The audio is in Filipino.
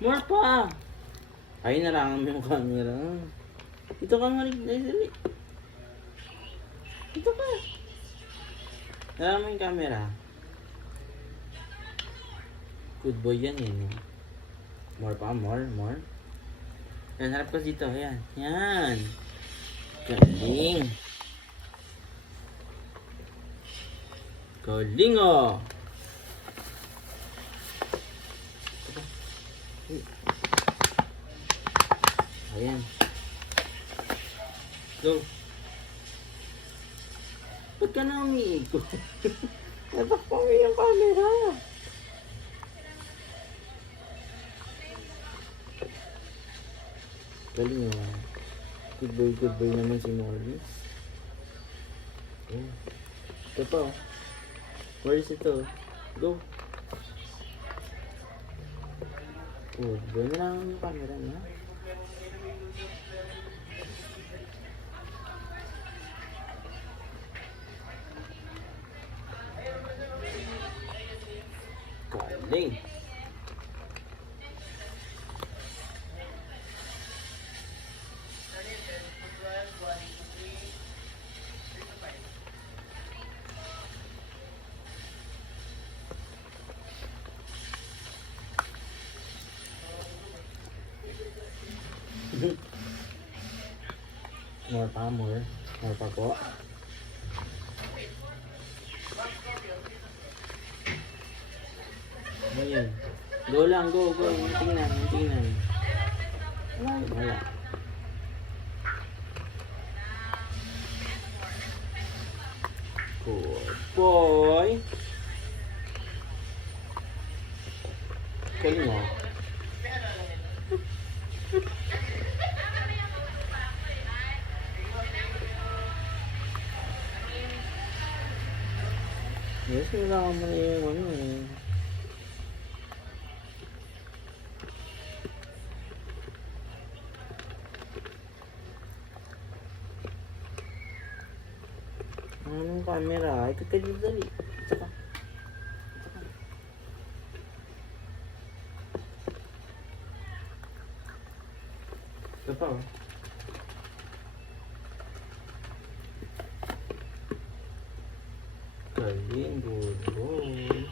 More pa! Ay, narangan mo yung camera. Ito ka nga rin. Ito ka. Narangan mo yung camera. Good boy yan eh. More pa, more. Yan, harap ka dito. Yan. Galing. Galing oh. Ayan. Go. Ba't ka na umiikot? Natakpan mo yung camera. Galing oh. Good boy naman si Morris. Oh. Ito pa oh. Where is ito? Go. Good boy na lang yung camera niya. Galing. More pa po. Ayan. Go lang, go. Tingnan. Wala. Good boy. Galing mo. Yes, wala ka mo na yung ano eh. Anong camera? Ito ka dali. Ito ka. Ito pa oh. Galing, good boy.